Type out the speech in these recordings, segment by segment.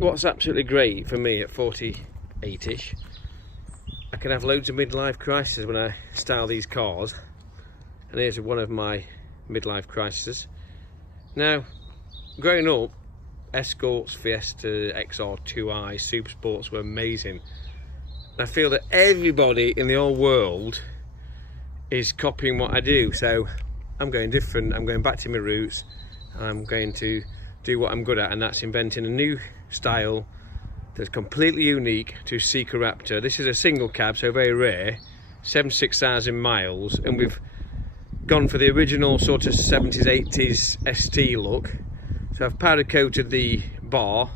what's absolutely great for me at 48ish, I can have loads of midlife crises when I style these cars, and here's one of my midlife crises. Now, growing up, Escorts, Fiesta, XR2i, Super Sports were amazing. I feel that everybody in the whole world is copying what I do, so I'm going different. I'm going back to my roots, and I'm going to do what I'm good at, and that's inventing a new style that's completely unique to Seeker Raptor. This is a single cab, so very rare, 76,000 miles, and we've gone for the original sort of 70s, 80s ST look. So I've powder coated the bar,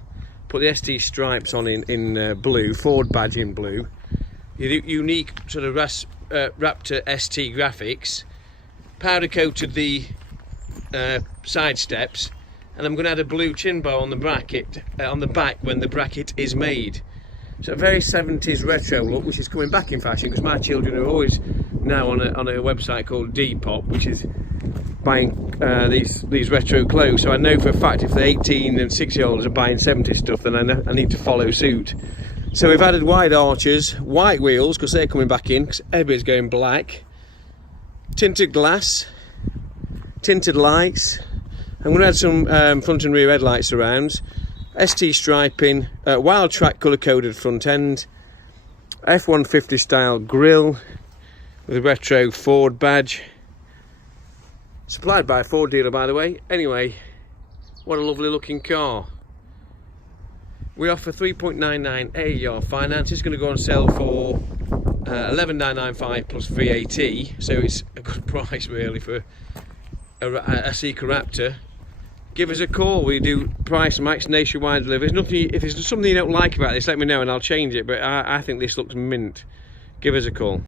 put the ST stripes on in blue, Ford badge in blue, unique sort of Raptor ST graphics, powder coated the side steps, and I'm going to add a blue chin bar on the bracket on the back when the bracket is made. So a very 70s retro look, which is coming back in fashion because my children are always now on a website called Depop, which is buying these retro clothes. So I know for a fact if the 18 and 6-year-olds are buying 70s stuff, then I need to follow suit. So we've added wide arches, white wheels because they're coming back in because everybody's going black, tinted glass, tinted lights. I'm going to add some front and rear headlight surrounds, ST striping, wildtrack colour coded front end, F150 style grill with a retro Ford badge. Supplied by a Ford dealer, by the way. Anyway, what a lovely looking car. We offer 3.99 AER finance. It's going to go on sale for 11,995 plus VAT, so it's a good price really for a Seeker Raptor. Give us a call. We do price max nationwide deliveries. If there's something you don't like about this, let me know and I'll change it, but I think this looks mint. Give us a call.